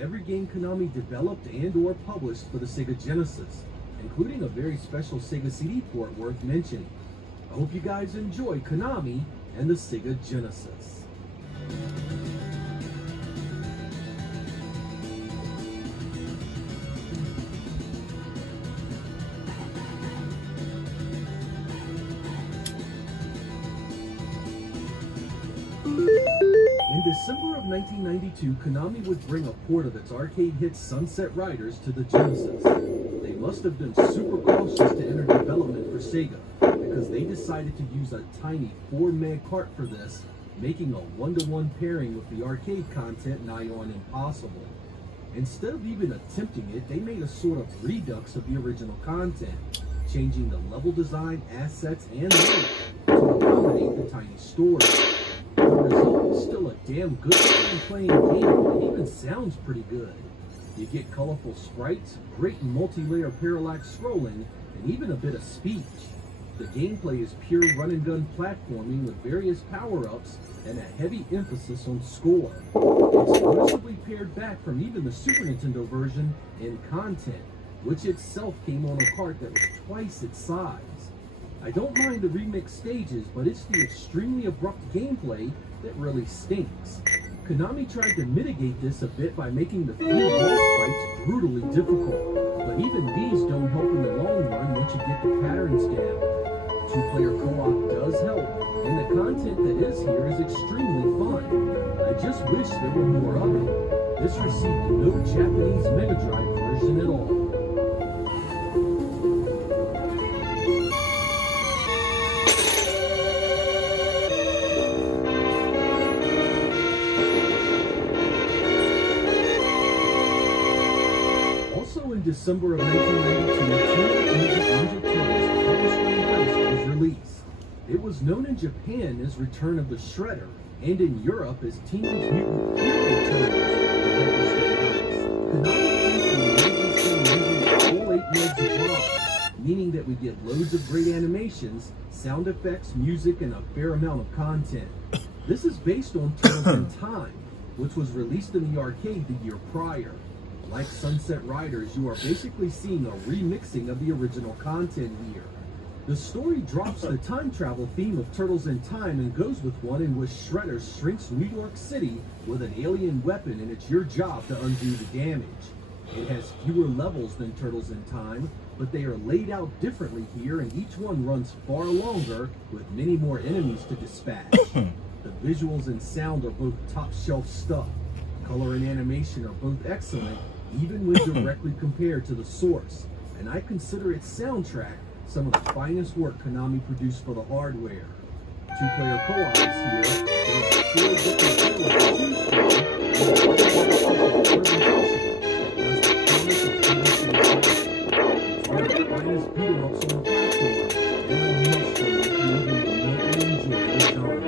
every game Konami developed and or published for the Sega Genesis, including a very special Sega CD port worth mentioning. I hope you guys enjoy Konami and the Sega Genesis. In December of 1992, Konami would bring a port of its arcade hit Sunset Riders to the Genesis. They must have been super cautious to enter development for Sega, because they decided to use a tiny 4-meg cart for this, making a one-to-one pairing with the arcade content nigh on impossible. Instead of even attempting it, they made a sort of redux of the original content, changing the level design, assets, and look to accommodate the tiny story. The result is still a damn good playing game that even sounds pretty good. You get colorful sprites, great multi-layer parallax scrolling, and even a bit of speech. The gameplay is pure run-and-gun platforming with various power-ups and a heavy emphasis on score. It's noticeably pared back from even the Super Nintendo version in content, which itself came on a cart that was twice its size. I don't mind the remix stages, but it's the extremely abrupt gameplay that really stinks. Konami tried to mitigate this a bit by making the few boss fights brutally difficult, but even these don't help in the long run once you get the patterns down. Two-player co-op does help, and the content that is here is extremely fun. I just wish there were more of it. This received no Japanese Mega Drive version at all. December of 1992, Teenage Mutant Ninja Turtles: Publishing Heist was released. It was known in Japan as Return of the Shredder, and in Europe as Teenage Mutant Hero Turtles: Konami all 8 megs of ROM, meaning that we get loads of great animations, sound effects, music, and a fair amount of content. This is based on Turtles in Time, which was released in the arcade the year prior. Like Sunset Riders, you are basically seeing a remixing of the original content here. The story drops the time travel theme of Turtles in Time and goes with one in which Shredder shrinks New York City with an alien weapon, and it's your job to undo the damage. It has fewer levels than Turtles in Time, but they are laid out differently here, and each one runs far longer with many more enemies to dispatch. The visuals and sound are both top-shelf stuff. Color and animation are both excellent, even when directly compared to the source, and I consider its soundtrack some of the finest work Konami produced for the hardware. Two-player co-op is here. There are 4 different players to choose from, it's one of the finest beat-em-ups on the platform, and a must for if you even remotely enjoy the genre.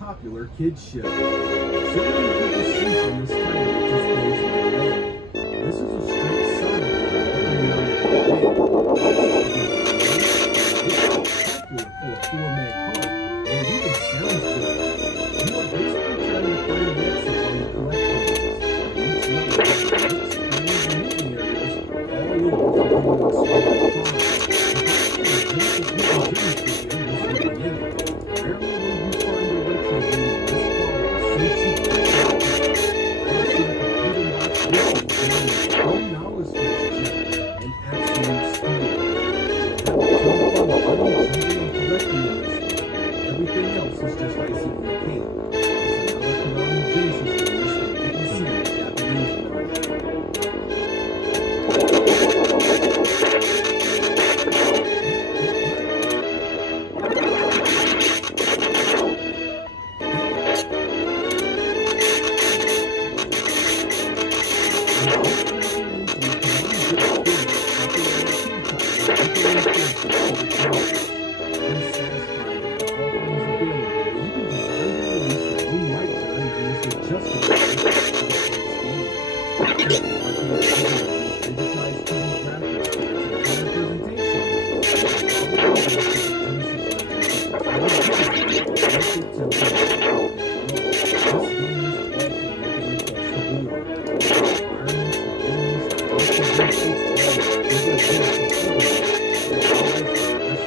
Popular kids show. So many people sleep on this title that just blows my way. This is a straight sign it's popular for a 4-man card, and it even sounds good. You are basically trying to find the exit on the collectibles. Each level has explains and moving areas all over the small card.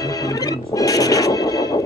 slipping games will play. Thing is, it's a powerful game with a justifier missing our team. Pretty much a 2D version of what you're talking. And it's found out and we will pacify them before it shoots you. Hostages given away, there are card chases, and of course there's a big bad guy who will escape. This is super weapons that will kill you. The only thing that really hurts the actual gameplay here is the lack of sensible two-player co-op. While the game does indeed support it, you must have a special connection provider that plugs into the normal Blue model to access it. This is exceptionally limited. This means the vast majority of this game is shooting it up on the screen with two games moving. Outside of that, it may be visually slow, but you'll have a ton of fun with both games at the time. The Legacy version of this is much better sound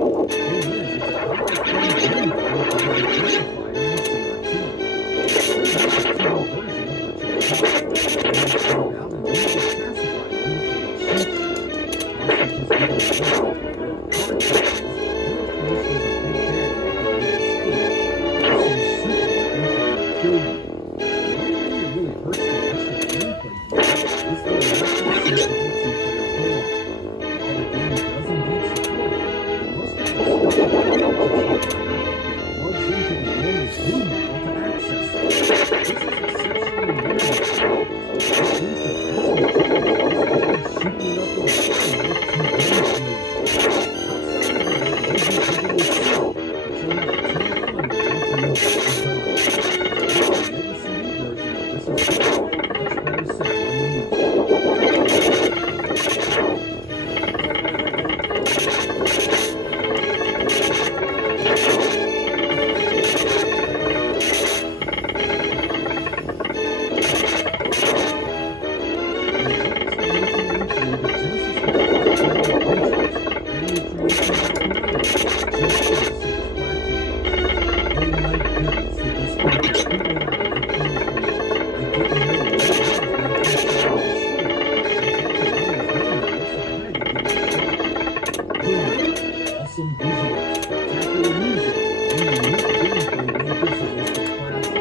and music. Awesome visuals, spectacular music, and unique gameplay made this a listed classic.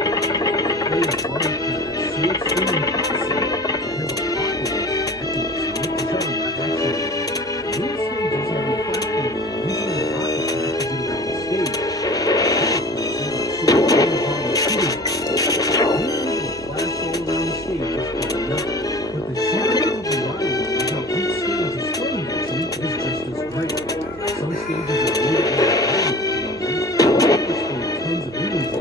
Play a hard class, sword-swinging posse that has a apocalypse attack and it's mid-genre action. Many stages have you platforming using the rock attack to get around the stage. Other places are sort of horizontal shooting games. Being able to blast all around the stage is fun enough, but the sheer amount of variety of how each stage is throwing at you is just as great. Some stages are loaded with changes, others full of tons of enemies.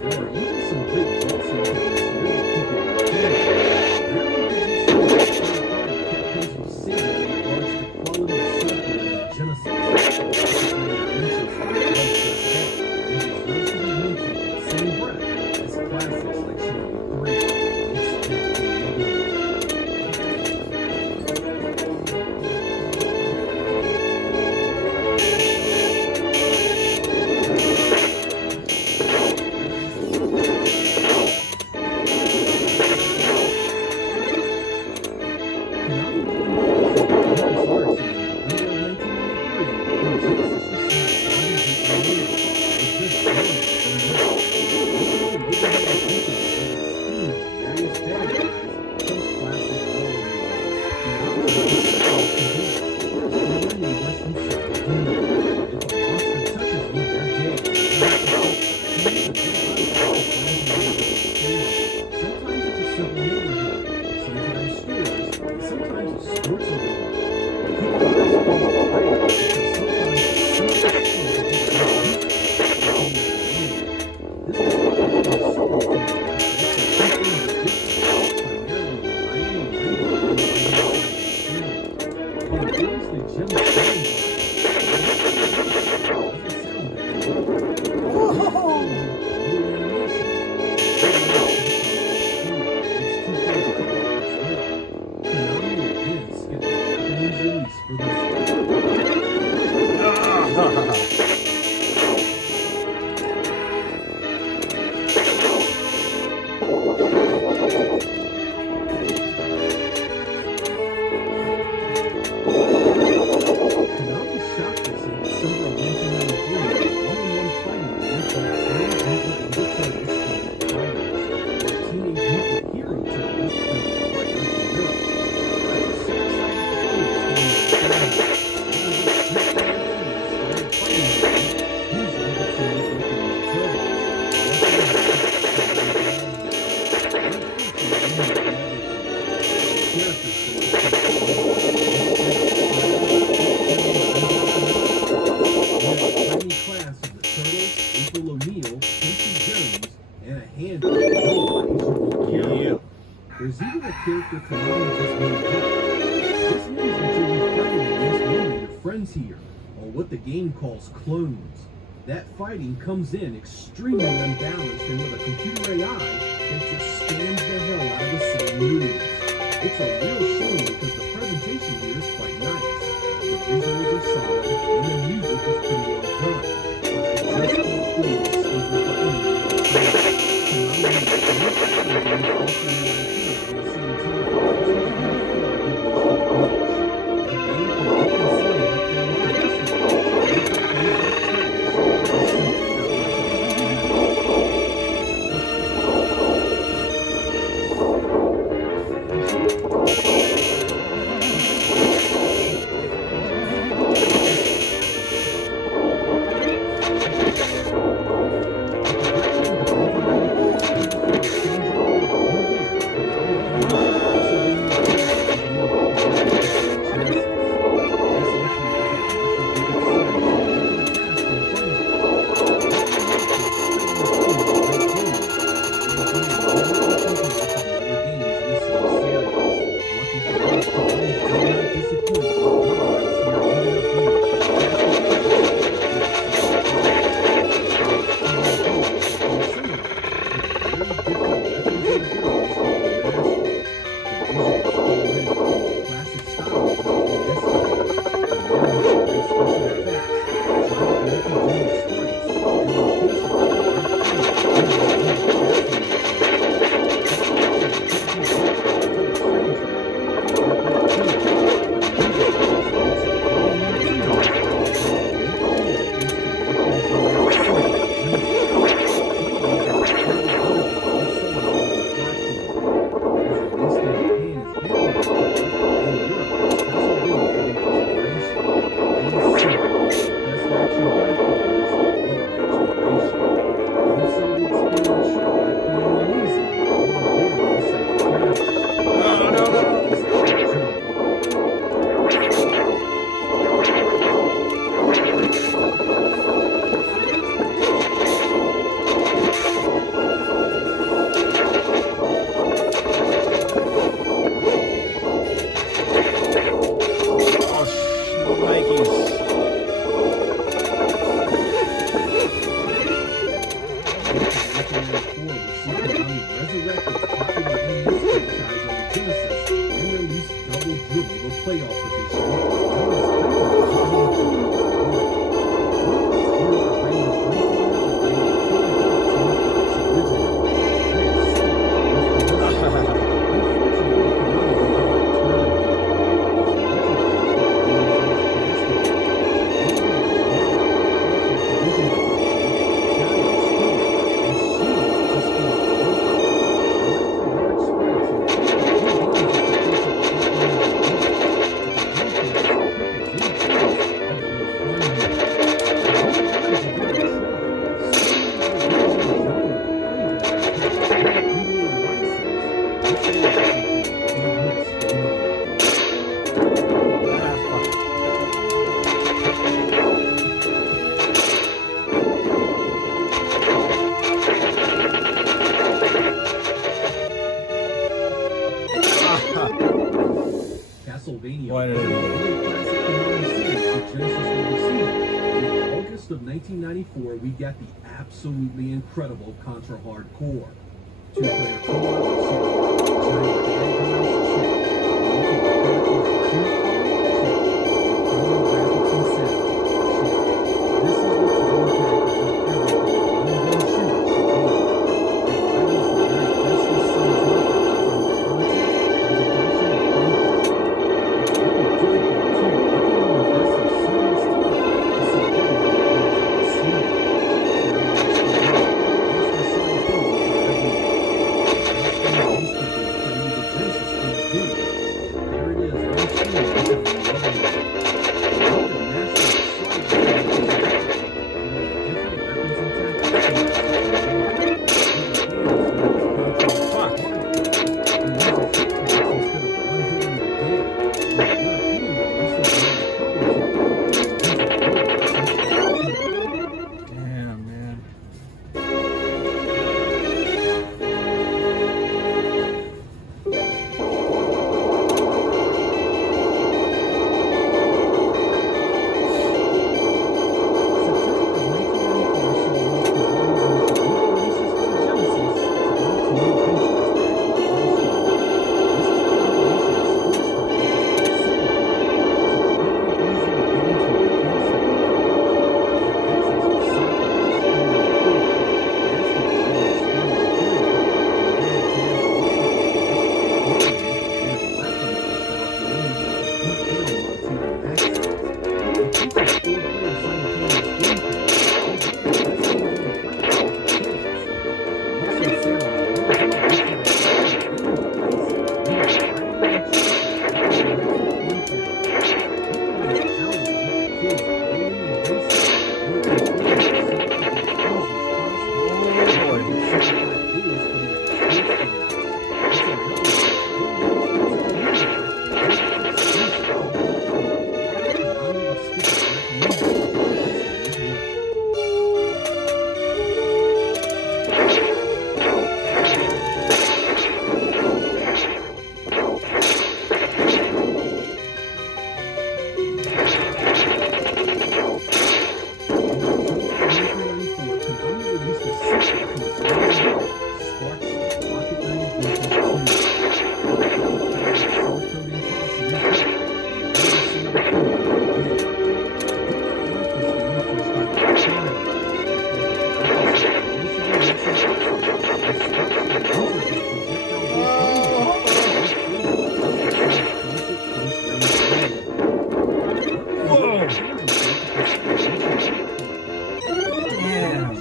There are even some great boss encounters here that keep it entertaining. Rarely did you see a third-party kept pace with Sega in regards to quality of software in the Genesis. This is one of the adventures that I love just that, and deserves to be mentioned in the same breath as classics like Shinobi 3. It's that good. There's even a character Konami just made up. This means that you'll be fighting against one of your friends here, or what the game calls clones. That fighting comes in extremely unbalanced and with a computer AI that just spams the hell out of the same moves. It's a real shame because the presentation here is quite nice. The Yankees. Resurrected its popular NES franchise on the Genesis and released Double Dribble, the playoff edition, known as Double Dribble. Castlevania, Why did was I a do really classic Konami series that Genesis will receive. And in August of 1994, we got the absolutely incredible Contra Hard Corps. Two-player co-op, check. Giant bad guys, check. Multiple characters to choose from, check. Incredible graphics and sound, check. This is the total package of everything a one-gun shooter should be. It rivals the very best of Sun's records from the content, presentation, and gameplay. It's really difficult too, even when you invest some serious time to see everything on the scene. There it is on screen. Damn, man.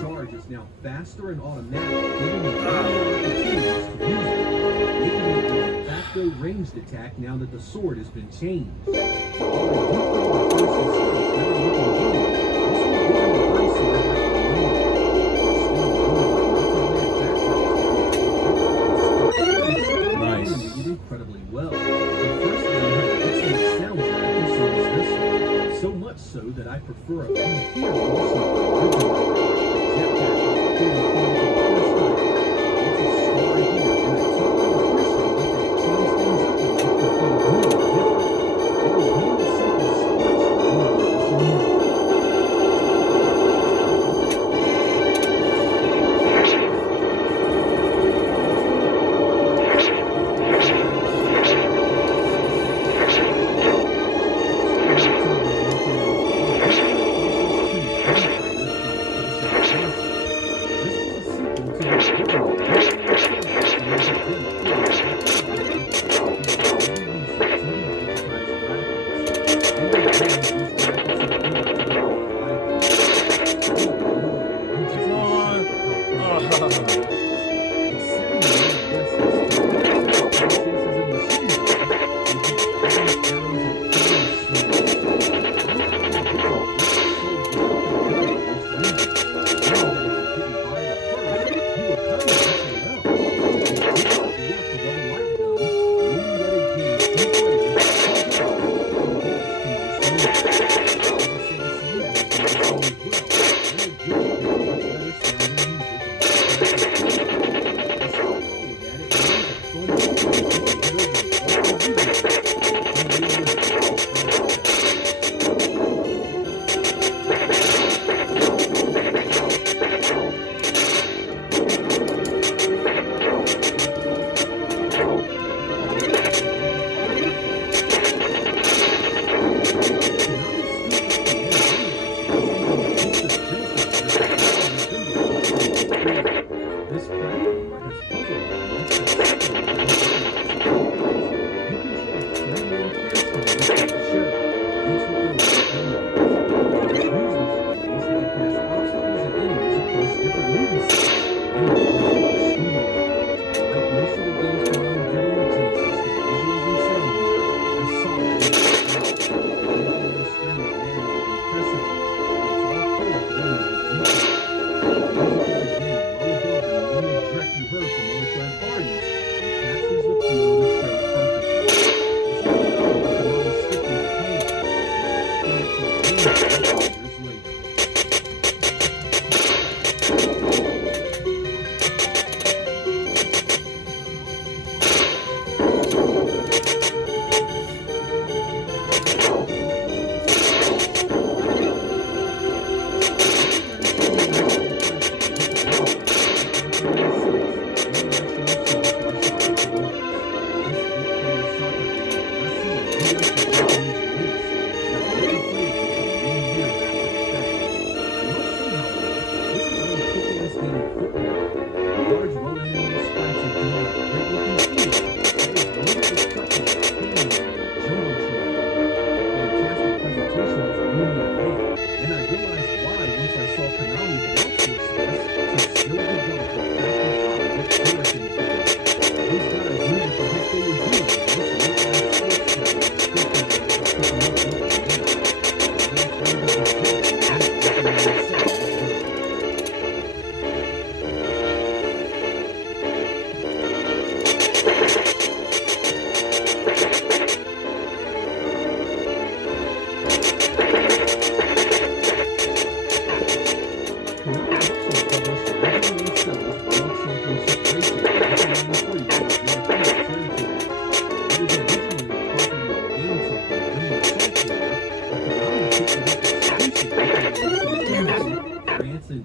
Charge is now faster and automatic, giving you more opportunities to use it, making it a de facto ranged attack now that the sword has been changed. While I do feel the first is still a better looking game, this will give you a high sword like a lane. Still good Nice. animated incredibly well. The first game had an excellent soundtrack, and so does this one. So much so that I prefer a few here more so than the original. The jetpack was clearly playing for the first time. It's a star here, and I totally appreciate that they changed things up a bit to feel really different. It was really simple splash,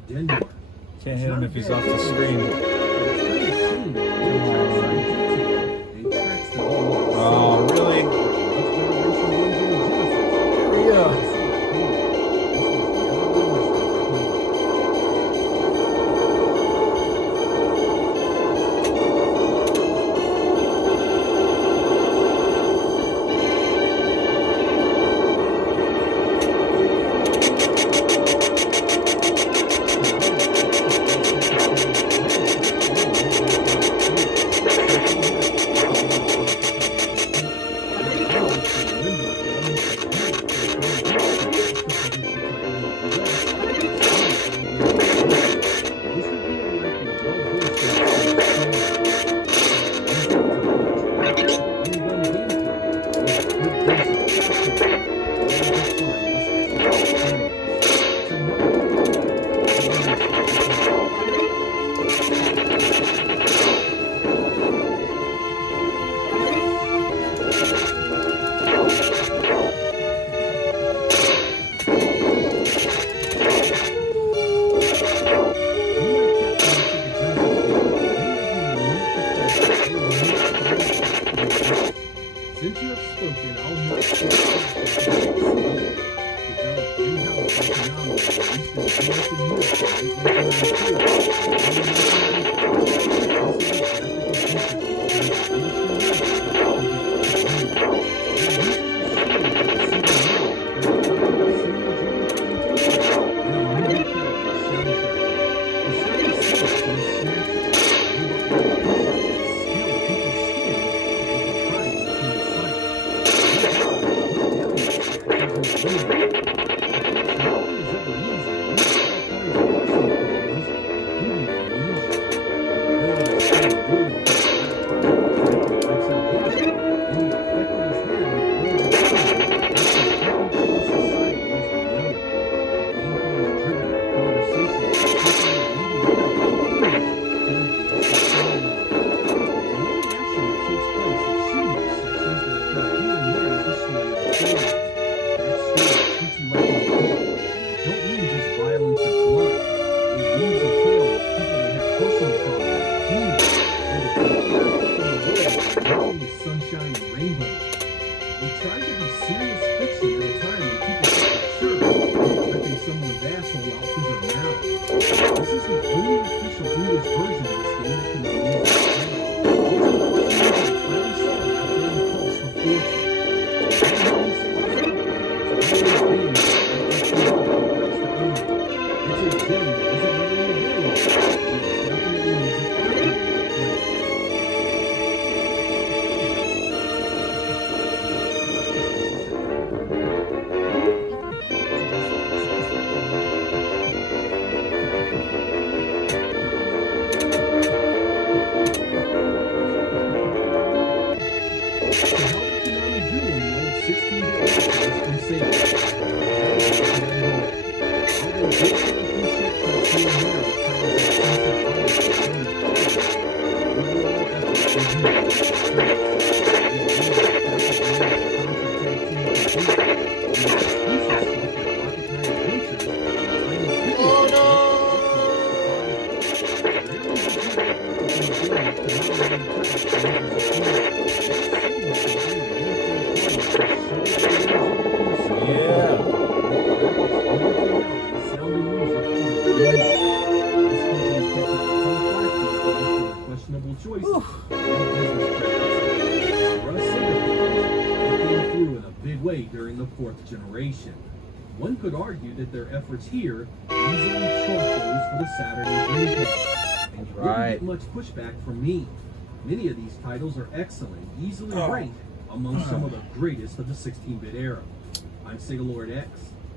years later. Can't hit him if he's off the screen. Oh, really? Yeah. Since you have spoken, I'll not speak developed in-house by Konami, released in the US and Europe in 1992. fourth generation. One could argue that their efforts here easily trump those for the Saturn and Dreamcast, and you wouldn't get much pushback from me. Many of these titles are excellent, easily ranked among some of the greatest of the 16-bit era. I'm Sega Lord X.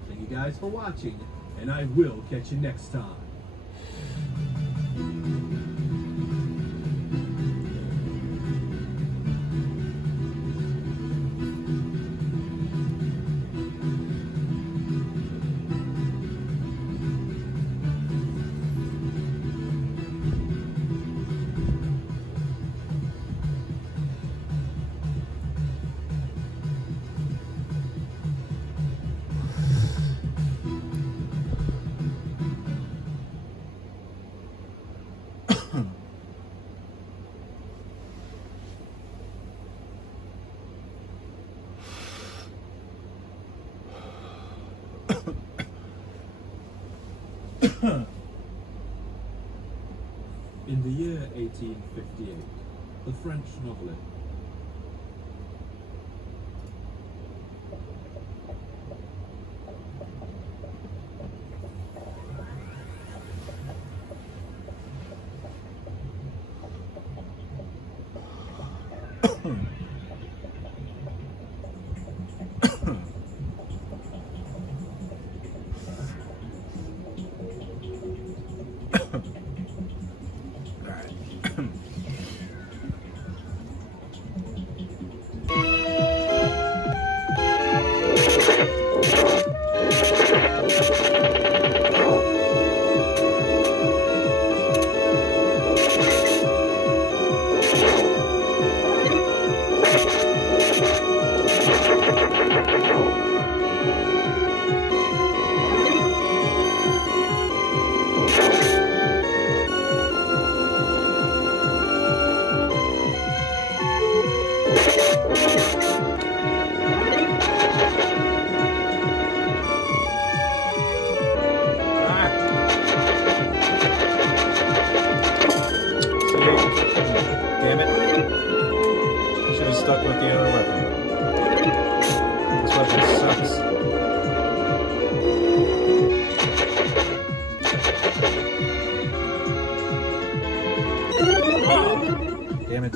Thank you guys for watching, and I will catch you next time. In the year 1858, the French novelist stuck with the other weapon. This weapon sucks. Damn it.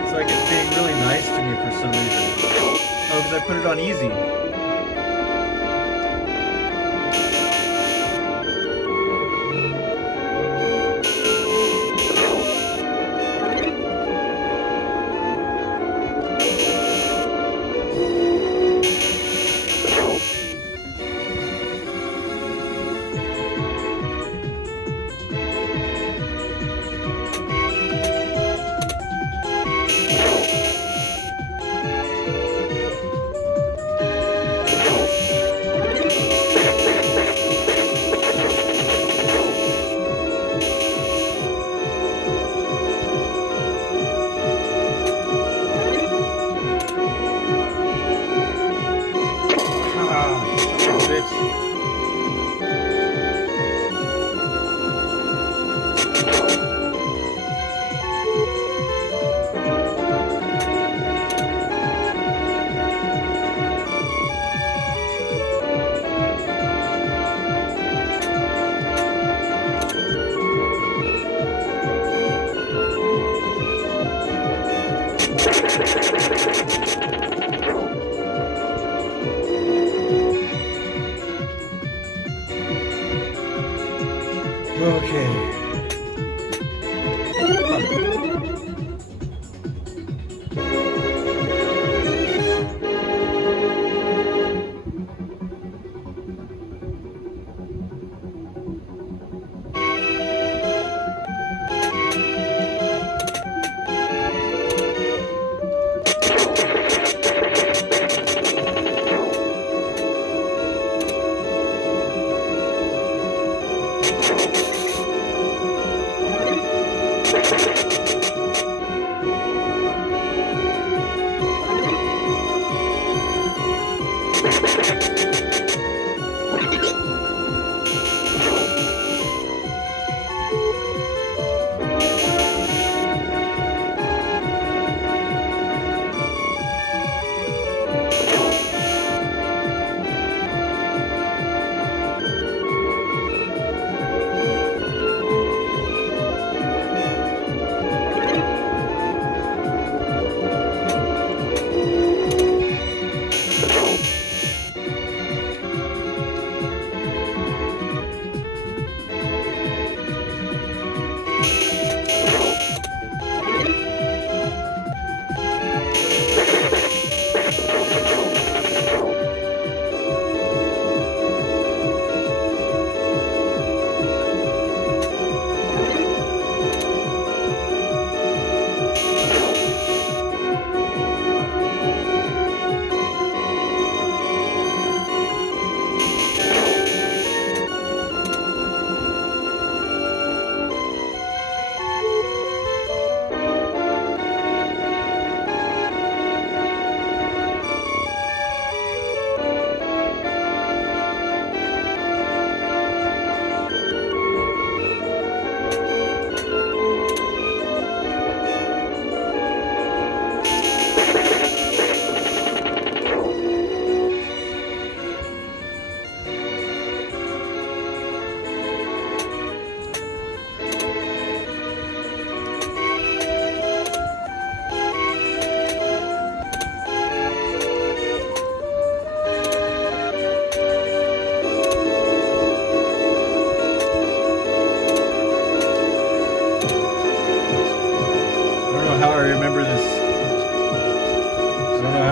It's like it's being really nice to me for some reason. Oh, because I put it on easy. Okay.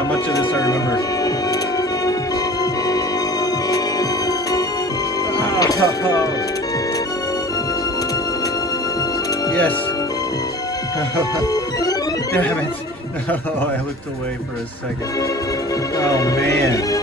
much of this I remember. Oh, yes. Damn it. Oh, I looked away for a second. Oh, man.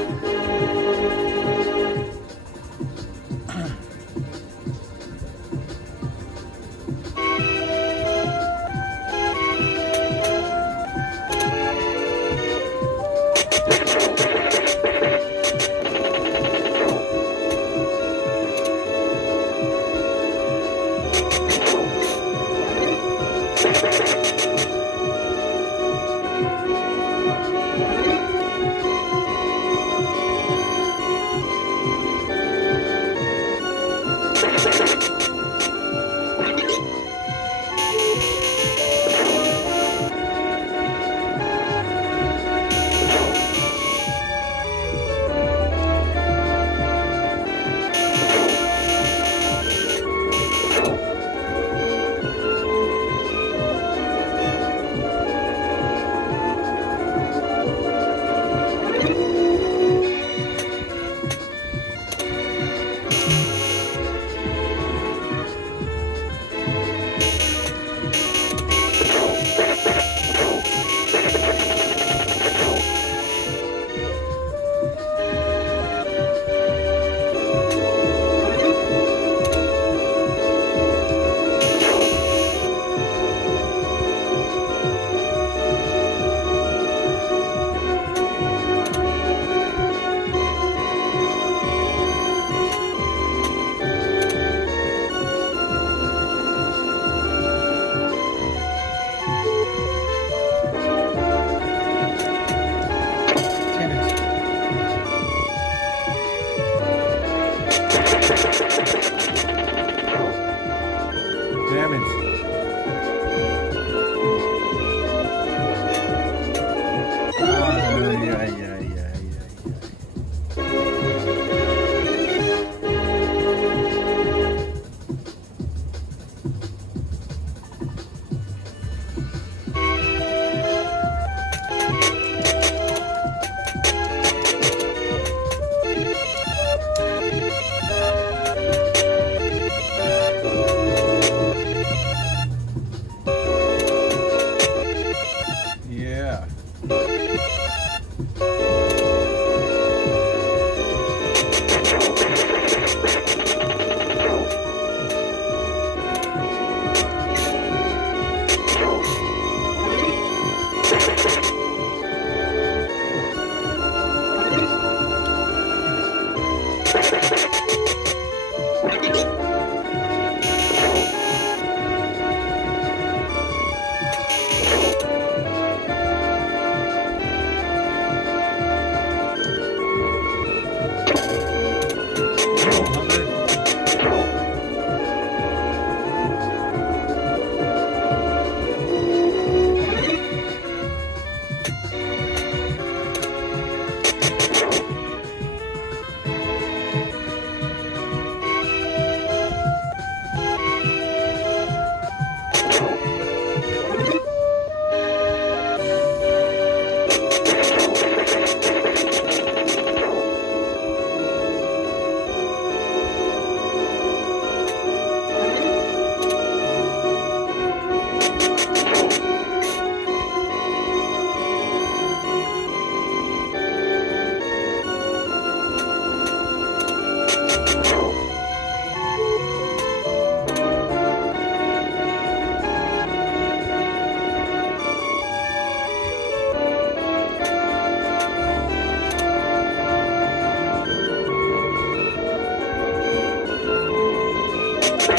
Oh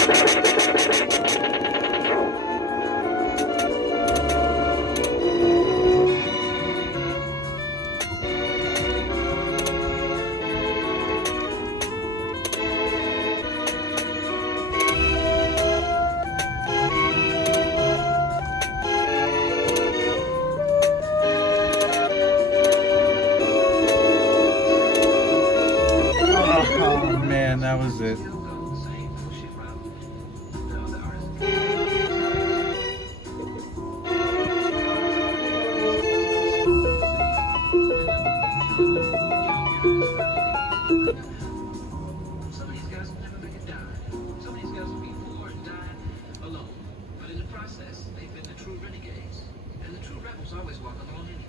man, that was it. Some of these guys will never make a dime. Some of these guys will be poor and die alone. But in the process, they've been the true renegades. And the true rebels always walk alone anyway.